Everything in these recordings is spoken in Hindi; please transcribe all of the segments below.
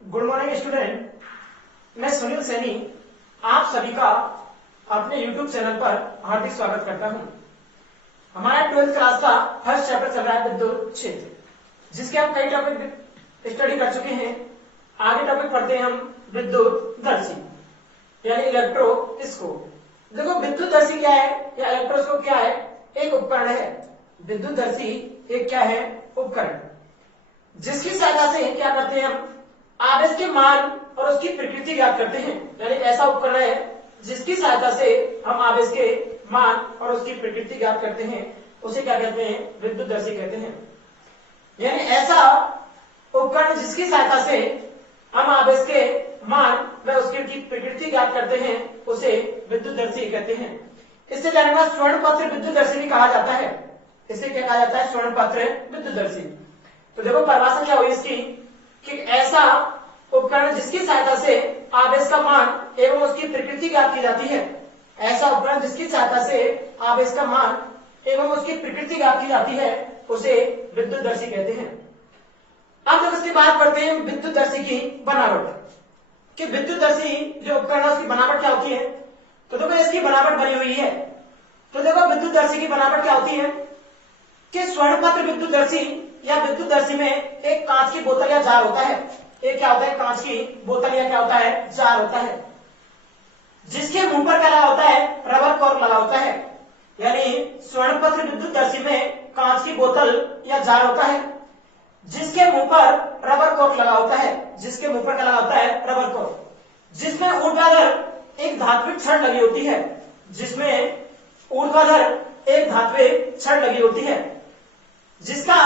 गुड मॉर्निंग स्टूडेंट, मैं सुनील सैनी आप सभी का अपने YouTube चैनल पर हार्दिक स्वागत करता हूं। हमारा 12th क्लास का फर्स्ट चैप्टर चल रहा है विद्युत क्षेत्र, जिसके हम कई टॉपिक स्टडी कर चुके हैं। आगे टॉपिक पढ़ते हैं हम विद्युतदर्शी यानी इलेक्ट्रोस्कोप। देखो विद्युतदर्शी क्या है या इलेक्ट्रोस्कोप क्या है? एक उपकरण है। विद्युतदर्शी एक क्या है? उपकरण, जिसकी सहायता से क्या करते हैं हम आवेश के मान और उसकी प्रकृति ज्ञात करते हैं। यानी ऐसा उपकरण है जिसकी सहायता से हम आवेश के मान और उसकी प्रकृति ज्ञात करते हैं, उसे क्या कहते हैं? विद्युतदर्शी कहते हैं। यानी ऐसा उपकरण जिसकी सहायता से हम आवेश के मान व उसकी प्रकृति ज्ञात करते हैं, उसे विद्युतदर्शी कहते हैं। इससे जानेगा स्वर्ण पत्र विद्युतदर्शी भी कहा जाता है। इसे क्या कहा जाता है? स्वर्ण पत्र विद्युतदर्शी। तो देखो परिभाषा क्या हुई इसकी कि ऐसा उपकरण जिसकी सहायता से आवेश का मान एवं उसकी प्रकृति ज्ञात की जाती है। ऐसा उपकरण जिसकी सहायता से आवेश का मान एवं उसकी प्रकृति ज्ञात की जाती है, उसे विद्युतदर्शी कहते हैं। अब जब इसकी बात करते हैं विद्युतदर्शी की बनावट, कि विद्युतदर्शी जो उपकरण है उसकी बनावट क्या होती है। तो देखो इसकी बनावट बनी हुई है। तो देखो विद्युतदर्शी की बनावट क्या होती है कि स्वर्णपत्र विद्युतदर्शी या विद्युतदर्शी में एक कांच की बोतल या जार होता है। एक क्या होता है? कांच की बोतल या क्या होता है? जार होता है, जिसके मुंह पर क्या लगा होता है? रबर कॉर्क लगा होता है। यानी स्वर्णपत्र विद्युतदर्शी में कांच की बोतल या जार होता है, जिसके मुंह पर रबर कॉर्क लगा होता है। जिसके मुंह पर क्या लगा होता है? रबर कॉर्क, जिसमें ऊर्ध्वाधर एक धात्विक छड़ लगी होती है। जिसमें ऊर्ध्वाधर एक धात्विक छड़ लगी होती है, जिसका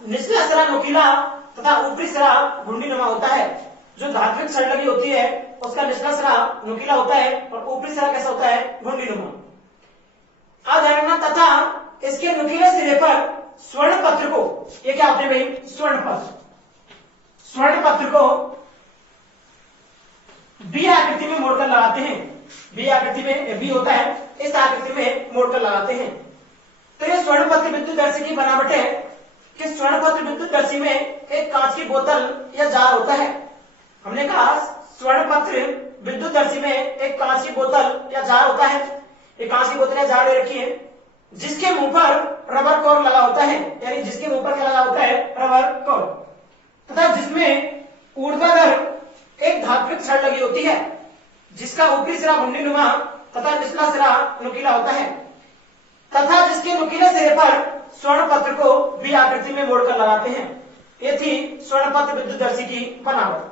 निचला सिरा नुकीला तथा ऊपरी सिरा घुंडीनुमा होता है। जो धात्विक छड़ लगी होती है उसका निचला सिरा नुकीला होता है और ऊपरी सिरा कैसा होता है? घुंडीनुमा। अब ध्यान रखना, तथा इसके नुकीले सिरे पर स्वर्ण पत्र को, ये क्या होते हैं भाई? स्वर्ण पत्र। स्वर्ण पत्र को बी आकृति में मोड़कर लगाते हैं। बी आकृति में बी होता है, इस आकृति में मोड़कर लगाते हैं। तो ये स्वर्ण पत्र विद्युतदर्शी की बनावट है कि स्वर्ण पत्र विद्युतदर्शी में एक कांच की बोतल या जार होता है। हमने कहा स्वर्ण पत्र विद्युतदर्शी में एक कांच की बोतल या जार होता है। एक कांच की बोतल या जार ले रखी है, जिसके मुंह पर रबर कॉर्क लगा होता है। यानी जिसके मुंह पर क्या लगा होता है? रबर कॉर्क, तथा जिसमें ऊर्ध्वाधर एक धात्विक छड़ लगी होती है, जिसका ऊपरी सिरा घुंडीनुमा तथा निचला सिरा नुकीला होता है, तथा जिसके नुकीले सिरे पर स्वर्ण पत्र को बी आकृति में मोड़कर लगाते हैं। ये थी स्वर्ण पत्र विद्युतदर्शी की बनावट।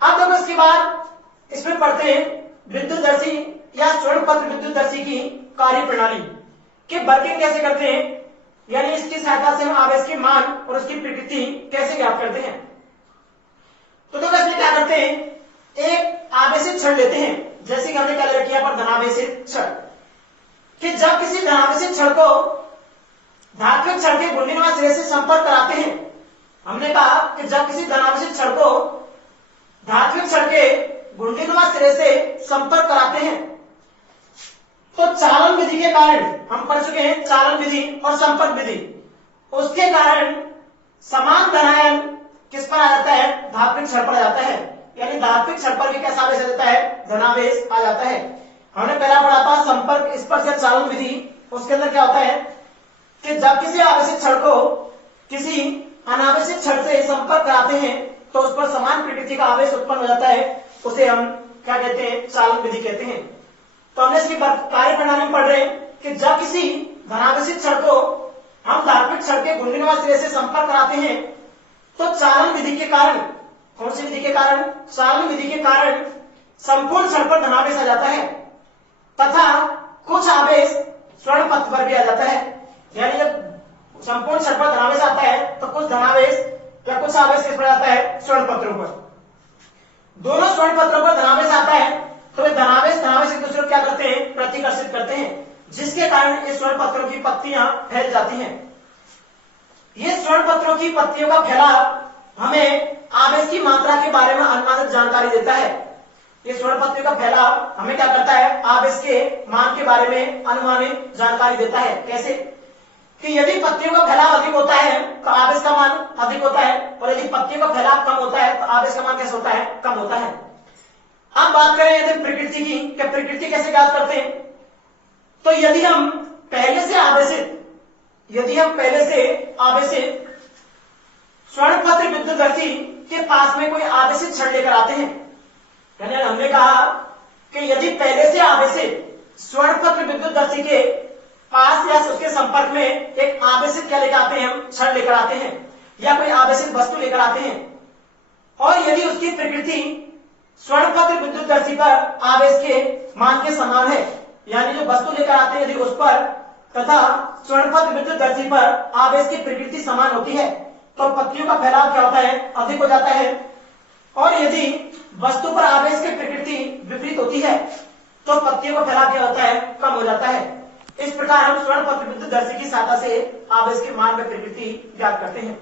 अब जब इसके बाद इसमें पढ़ते हैं विद्युतदर्शी या स्वर्ण पत्र विद्युतदर्शी की कार्य प्रणाली कि वर्किंग कैसे करते हैं, यानी इसकी सहायता से हम आवेश के मान और उसकी प्रकृति कैसे ज्ञात करते हैं। तो देखो इसमें क्या करते हैं, एक आवेशित छड़ लेते हैं, जैसे कि हमने क्या ले किया पर धनावेशित छड़, कि जब किसी धनावेशित छड़ को धात्विक छड़ के घुंडीनुमा सिरे से संपर्क कराते हैं। हमने कहा कि जब किसी धनावेशित छड़ को धात्विक छड़ के घुंडीनुमा सिरे से संपर्क कराते हैं, तो चालन विधि के कारण, हम पढ़ चुके हैं चालन विधि और संपर्क विधि, उसके कारण समान धनायन किस पर आ जाता है? धात्विक छड़ पर आ जाता है। यानी धात्विक छड़ पर भी कैसा आवेश आ जाता है? धनावेश आ जाता है। हमने पहला पढ़ा था संपर्क स्पर्श चालन विधि। उसके अंदर क्या होता है कि जब किसी आवेशित छड़ को किसी अनावेशित छड़ से संपर्क कराते हैं तो उस पर समान प्रकृति का आवेश उत्पन्न हो जाता है। उसे हम क्या कहते हैं? चालन विधि कहते हैं। तो हमने इसकी कार्य प्रणाली में पढ़ रहे हैं कि जब किसी धनावेशित छड़ को हम धात्विक छड़ के घुंडीनुमा सिरे से संपर्क कराते हैं तो चालन विधि के कारण, कौन सी विधि के कारण? चालन विधि के कारण संपूर्ण छड़ पर धनावेश आ जाता है, तथा कुछ आवेश स्वर्ण पत्र पर भी आ जाता है। यानी जब संपूर्ण छड़ पर धनावेश आता है तो कुछ धनावेश या कुछ आवेश किस पर आता है? स्वर्ण पत्रों पर। दोनों स्वर्ण पत्रों पर धनावेश आता है तो वे धनावेश एक दूसरे को क्या करते हैं? प्रतिकर्षित करते हैं, जिसके कारण इस स्वर्ण पत्रों की पत्तियां फैल जाती हैं। ये स्वर्ण पत्रों की पत्तियों का फैलाव हमें आवेश की मात्रा के बारे में अनुमानित जानकारी देता है। ये स्वर्ण पत्रियों का फैलाव हमें क्या करता है? आवेश के मान के बारे में अनुमानित जानकारी देता है। कैसे कि यदि पत्तियों का फैलाव अधिक होता है तो आवेश का मान अधिक होता है, और यदि पत्तियों का फैलाव कम होता है तो आवेश का मान कैसे होता है, कम होता है। अब बात करें यदि प्रकृति की, कि प्रकृति कैसे ज्ञात करते हैं, तो यदि हम पहले से आवेशित स्वर्णपत्र विद्युतदर्शी के पास में कोई आवेशित क्षण लेकर आते हैं, यानी हमने कहा कि यदि पहले से आवेशित स्वर्णपत्र विद्युतदर्शी के पास या उसके संपर्क में एक आवेशित क्या लेकर आते हैं, हम क्षण लेकर आते हैं या कोई आवेशित वस्तु लेकर आते हैं, और यदि उसकी प्रकृति स्वर्णपत्र विद्युतदर्शी पर आवेश के मान के समान है, यानी जो वस्तु लेकर आते हैं यदि उस पर तथा स्वर्णपत्र विद्युतदर्शी पर आवेश की प्रकृति समान होती है तो पत्तियों का फैलाव क्या होता है, अधिक हो जाता है, और यदि वस्तु पर आवेश की प्रकृति विपरीत होती है तो पत्तियों का फैलाव क्या होता है, कम हो जाता है। इस प्रकार हम स्वर्णपत्र विद्युतदर्शी की सहायता से आवेश के मान में प्रकृति ज्ञात करते हैं।